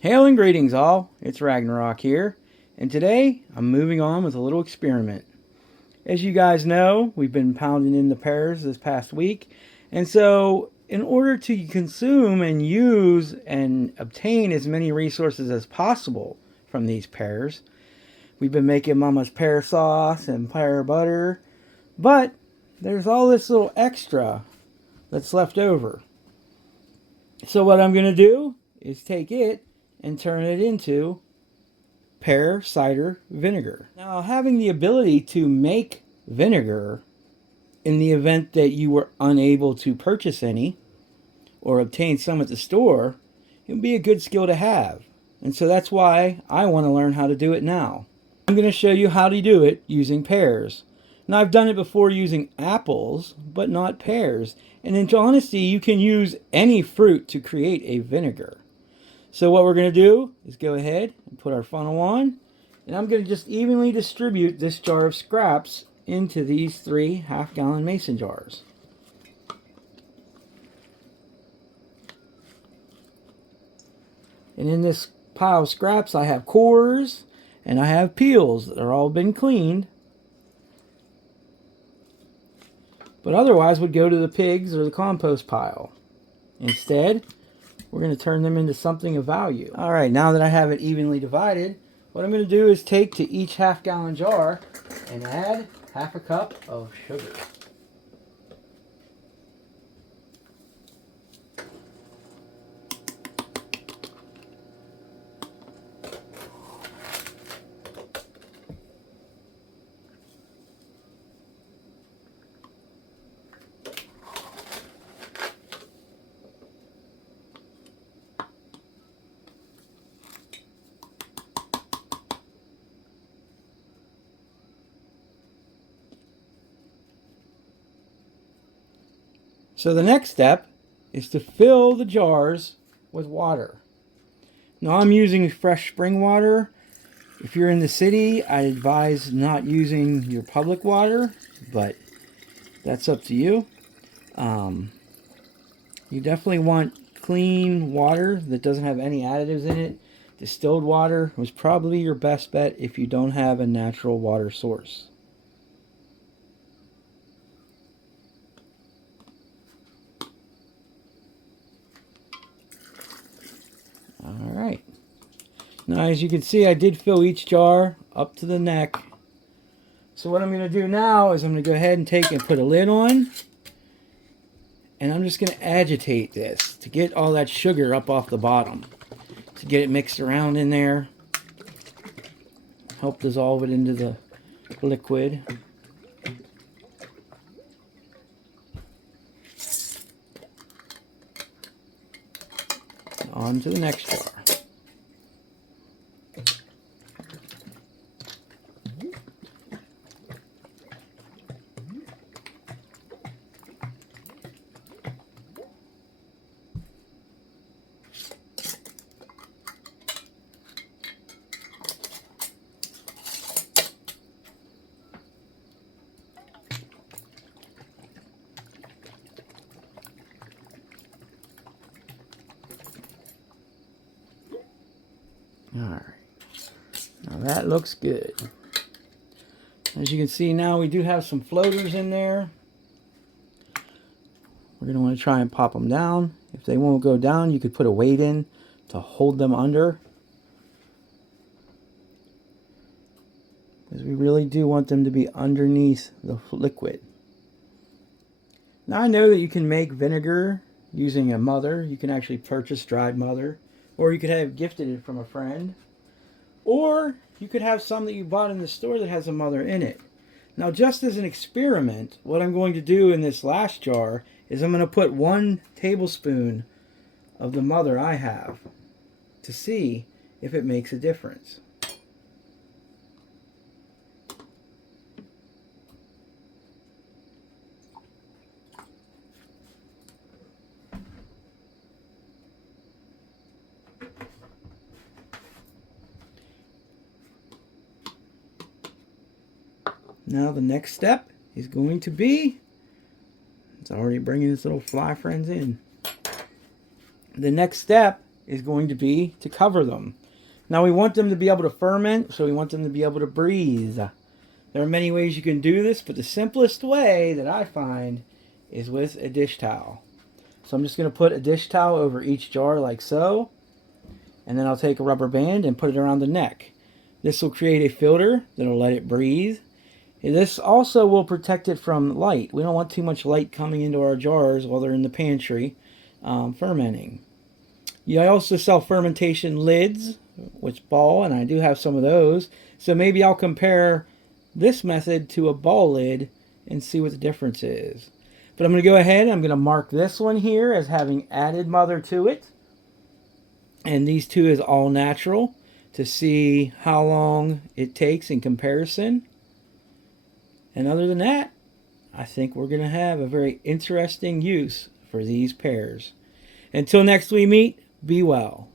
Hail and greetings all, it's Ragnarok here, and today I'm moving on with a little experiment. As you guys know, we've been pounding in the pears this past week, and so in order to consume and use and obtain as many resources as possible from these pears, we've been making Mama's pear sauce and pear butter, but there's all this little extra that's left over. So what I'm going to do is take it and turn it into pear cider vinegar. Now, having the ability to make vinegar in the event that you were unable to purchase any or obtain some at the store, it would be a good skill to have. And so that's why I want to learn how to do it now. I'm going to show you how to do it using pears. Now, I've done it before using apples, but not pears. And in honesty, you can use any fruit to create a vinegar. So what we're going to do is go ahead and put our funnel on, and I'm going to just evenly distribute this jar of scraps into these 3 half-gallon mason jars. And in this pile of scraps I have cores and I have peels that are all been cleaned, but otherwise would go to the pigs or the compost pile. Instead, we're going to turn them into something of value. Alright, now that I have it evenly divided, what I'm going to do is take to each half-gallon jar and add half a cup of sugar. So the next step is to fill the jars with water. Now I'm using fresh spring water. If you're in the city, I advise not using your public water, but that's up to you. You definitely want clean water that doesn't have any additives in it. Distilled water was probably your best bet if you don't have a natural water source. Alright. Now as you can see, I did fill each jar up to the neck. So what I'm going to do now is I'm going to go ahead and take and put a lid on. And I'm just going to agitate this to get all that sugar up off the bottom. To get it mixed around in there. Help dissolve it into the liquid. On to the next jar. Alright, now that looks good. As you can see now, we do have some floaters in there. We're going to want to try and pop them down. If they won't go down, you could put a weight in to hold them under. Because we really do want them to be underneath the liquid. Now I know that you can make vinegar using a mother. You can actually purchase dried mother. Or you could have gifted it from a friend. Or you could have some that you bought in the store that has a mother in it. Now just as an experiment, what I'm going to do in this last jar is I'm going to put 1 tablespoon of the mother I have to see if it makes a difference. Now the next step is going to be, it's already bringing its little fly friends in. The next step is going to be to cover them. Now we want them to be able to ferment, so we want them to be able to breathe. There are many ways you can do this, but the simplest way that I find is with a dish towel. So I'm just going to put a dish towel over each jar like so, and then I'll take a rubber band and put it around the neck. This will create a filter that will let it breathe. And this also will protect it from light. We don't want too much light coming into our jars while they're in the pantry fermenting. Yeah, I also sell fermentation lids, which ball, and I do have some of those. So maybe I'll compare this method to a ball lid and see what the difference is. But I'm going to go ahead, I'm going to mark this one here as having added mother to it. And these two is all natural to see how long it takes in comparison. And other than that, I think we're going to have a very interesting use for these pears. Until next we meet, be well.